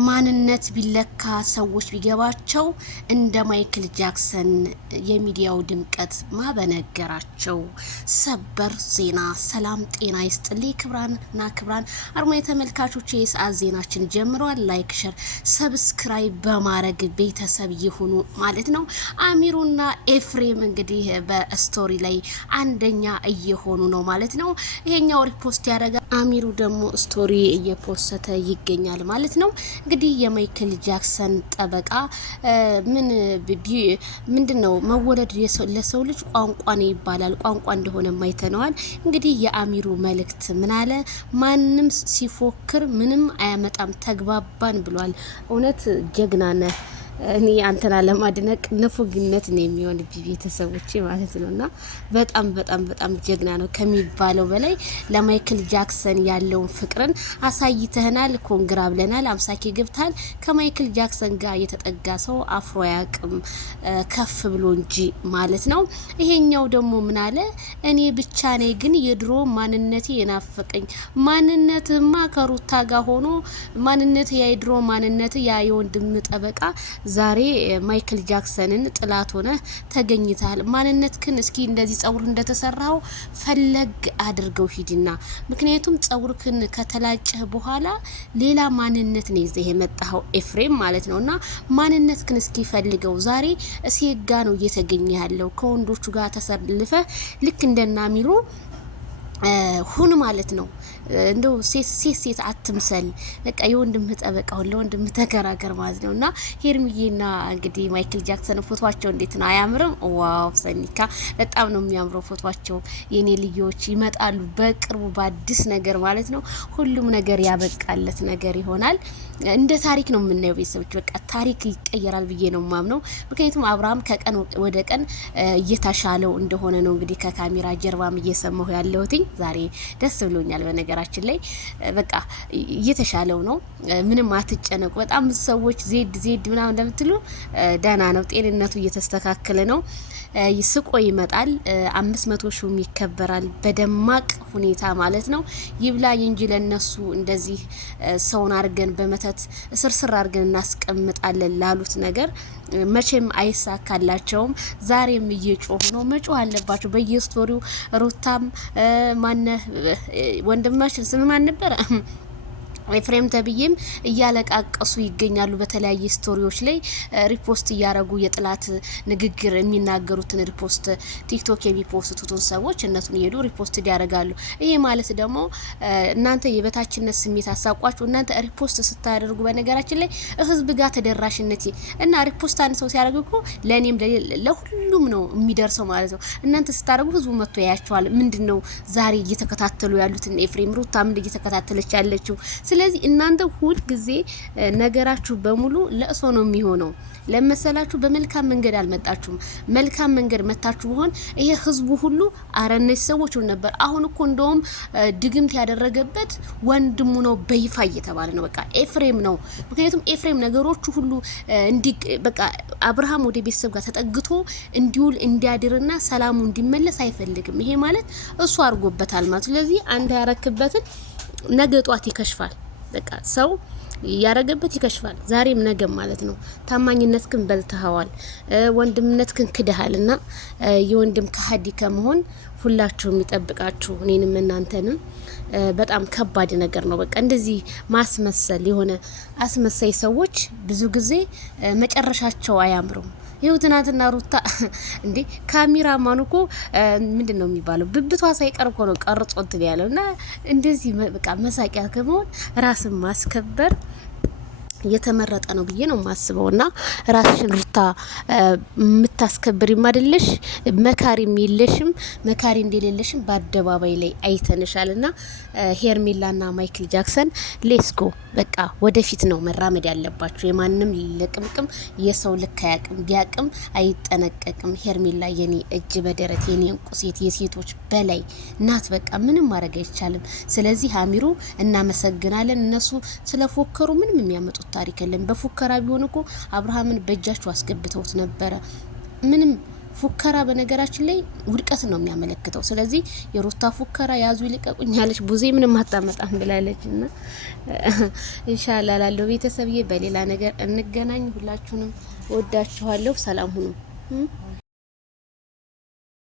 ማንነት ቢለካ ሰዎች ቢገባቸው እንደ ማይክል ጃክሰን የሚዲያው ድምቀት ማበነገራቸው። ሰበር ዜና። ሰላም ጤና ይስጥልኝ ክብራንና ክብራን አርማ ተመልካቾች፣ የሰዓት ዜናችን ጀምሯል። ላይክ ሸር ሰብስክራይብ በማድረግ ቤተሰብ ይሁኑ ማለት ነው። አሚሩና ኤፍሬም እንግዲህ በስቶሪ ላይ አንደኛ እየሆኑ ነው ማለት ነው። ይሄኛው ሪፖስት ያደረገ አሚሩ ደግሞ ስቶሪ እየፖስተ ይገኛል ማለት ነው። እንግዲህ የማይክል ጃክሰን ጠበቃ ምንድነው መወለድ ለሰው ልጅ ቋንቋ ነው ይባላል። ቋንቋ እንደሆነ ማይተነዋል። እንግዲህ የአሚሩ መልእክት ምን አለ? ማንም ሲፎክር ምንም አያመጣም ተግባባን ብሏል። እውነት ጀግና ነህ። እኔ አንተና ለማድነቅ ንፉግነት ነው የሚሆን ቤተሰቦቼ ማለት ነውና በጣም በጣም በጣም ጀግና ነው ከሚባለው በላይ ለማይክል ጃክሰን ያለውን ፍቅርን አሳይተናል። ኮንግራ ብለናል። 50K ገብታል። ከማይክል ጃክሰን ጋር የተጠጋ ሰው አፍሮ ያቅም ከፍ ብሎ እንጂ ማለት ነው። ይሄኛው ደግሞ ምን አለ? እኔ ብቻ ነኝ ግን የድሮ ማንነቴ የናፈቀኝ። ማንነትማ ከሩታ ጋር ሆኖ ማንነት የድሮ ማንነት ያ የወንድም ጠበቃ ዛሬ ማይክል ጃክሰንን ጥላት ሆነ ተገኝታል። ማንነት ክን እስኪ እንደዚህ ጸጉር እንደተሰራው ፈለግ አድርገው ሂድና፣ ምክንያቱም ጸጉር ክን ከተላጨህ በኋላ ሌላ ማንነት ነው ይዘህ የመጣው ኤፍሬም ማለት ነውና ማንነት ክን እስኪ ፈልገው። ዛሬ እሴጋ ነው እየተገኘ ያለው ከወንዶቹ ጋር ተሰልፈ ልክ እንደናሚሩ ሁን ማለት ነው። እንደው ሴት አትምሰል። በቃ የወንድም ጠበቃው ለወንድም ተከራከር ማለት ነውና ሄርሚዬና እንግዲህ ማይክል ጃክሰን ፎቶዋቸው እንዴት ነው? አያምርም? ዋው ሰኒካ በጣም ነው የሚያምረው ፎቶዋቸው። የኔ ልጆች ይመጣሉ በቅርቡ በአዲስ ነገር ማለት ነው። ሁሉም ነገር ያበቃለት ነገር ይሆናል። እንደ ታሪክ ነው የምናየው ቤተሰቦች። በቃ ታሪክ ይቀየራል ብዬ ነው ማምነው። ምክንያቱም አብርሃም ከቀን ወደ ቀን እየተሻለው እንደሆነ ነው እንግዲህ ከካሜራ ጀርባም እየሰማሁ ያለሁትኝ። ዛሬ ደስ ብሎኛል። በነገራችን ላይ በቃ እየተሻለው ነው። ምንም አትጨነቁ። በጣም ብዙ ሰዎች ዜድ ምናምን እንደምትሉ ደህና ነው። ጤንነቱ እየተስተካከለ ነው። ይስቆ ይመጣል። 500 ሺህ ይከበራል በደማቅ ሁኔታ ማለት ነው። ይብላኝ እንጂ ለነሱ እንደዚህ ሰውን አርገን በመተት ስርስር አርገን እናስቀምጣለን ላሉት ነገር መቼም አይሳካላቸውም። ዛሬም እየጮሁ ነው። መጮህ አለባቸው በየስቶሪው። ሩታም ማነ ወንድማችን ስም ማን ነበር? ኤፍሬም ተብዬም እያለቃቀሱ ይገኛሉ። በተለያየ ስቶሪዎች ላይ ሪፖስት እያረጉ የጥላት ንግግር የሚናገሩትን ሪፖስት ቲክቶክ የሚፖስቱትን ሰዎች እነሱን ይሄዱ ሪፖስት ያደርጋሉ። ይሄ ማለት ደግሞ እናንተ የበታችነት ስሜት አሳቋችሁ እናንተ ሪፖስት ስታደርጉ በነገራችን ላይ ህዝብ ጋር ተደራሽነት እና ሪፖስት አንድ ሰው ሲያደርግ እኮ ለኔም ለሁሉም ነው የሚደርሰው ማለት ነው። እናንተ ስታደርጉ ህዝቡ መጥቶ ያያቸዋል። ምንድነው ዛሬ እየተከታተሉ ያሉትን ኤፍሬም ሩታ ምን እየተከታተለች ያለችው? ስለዚህ እናንተ ሁሉ ጊዜ ነገራችሁ በሙሉ ለእሶ ነው የሚሆነው። ለመሰላችሁ በመልካም መንገድ አልመጣችሁም። መልካም መንገድ መታችሁ ቢሆን ይሄ ህዝቡ ሁሉ አረነሽ ሰዎች ነበር። አሁን እኮ እንደውም ድግምት ያደረገበት ወንድሙ ነው በይፋ እየተባለ ነው። በቃ ኤፍሬም ነው። ምክንያቱም ኤፍሬም ነገሮቹ ሁሉ በቃ አብርሃም ወደ ቤተሰብ ጋር ተጠግቶ እንዲውል እንዲያድርና ሰላሙ እንዲመለስ አይፈልግም። ይሄ ማለት እሱ አድርጎበታል ማለት። ስለዚህ አንተ ያረክበትን ነገ ጧት ይከሽፋል። በቃ ሰው ያረገበት ይከሽፋል። ዛሬም ነገም ማለት ነው። ታማኝነት ክን በልተዋል። ወንድምነት ክን ክደሃልና የወንድም ከሀዲ ከመሆን ሁላችሁም ይጠብቃችሁ። እኔንም እናንተንም በጣም ከባድ ነገር ነው። በቃ እንደዚህ ማስመሰል የሆነ አስመሳይ ሰዎች ብዙ ጊዜ መጨረሻቸው አያምሩም። ይኸው ትናንትና ሩታ እንዴ ካሜራማኑ እኮ ምንድነው የሚባለው ብብቷ ሳይቀር እኮ ነው ቀርጾ እንትን ያለውና እንደዚህ በቃ መሳቂያ ከመሆን ራስን ማስከበር የተመረጠ ነው ብዬ ነው ማስበውና ራስሽን ሩታ የምታስከብሪም አይደለሽ፣ መካሪም የለሽም። መካሪ እንደሌለሽም በአደባባይ ላይ አይተንሻልና ሄርሜላና ማይክል ጃክሰን ሌስጎ በቃ ወደፊት ነው መራመድ ያለባችሁ። የማንም ለቅምቅም የሰው ልክ አያቅም፣ ቢያቅም አይጠነቀቅም። ሄርሜላ የኔ እጅ በደረት የኔ እንቁ ሴት፣ የሴቶች በላይ ናት። በቃ ምንም ማድረግ አይቻልም። ስለዚህ አሚሩ እናመሰግናለን። እነሱ ስለፎከሩ ምንም የሚያመጡት ታሪክ የለም። በፉከራ ቢሆን እኮ አብርሃምን በእጃቸው አስገብተውት ነበረ። ምንም ፉከራ በነገራችን ላይ ውድቀት ነው የሚያመለክተው። ስለዚህ የሩታ ፉከራ ያዙ ይልቀቁኝ ያለች ቡዜ ምንም አታመጣም ብላለች። እና ኢንሻአላህ ላለው ቤተሰብዬ በሌላ ነገር እንገናኝ። ሁላችሁንም ወዳችኋለሁ። ሰላም ሁኑ።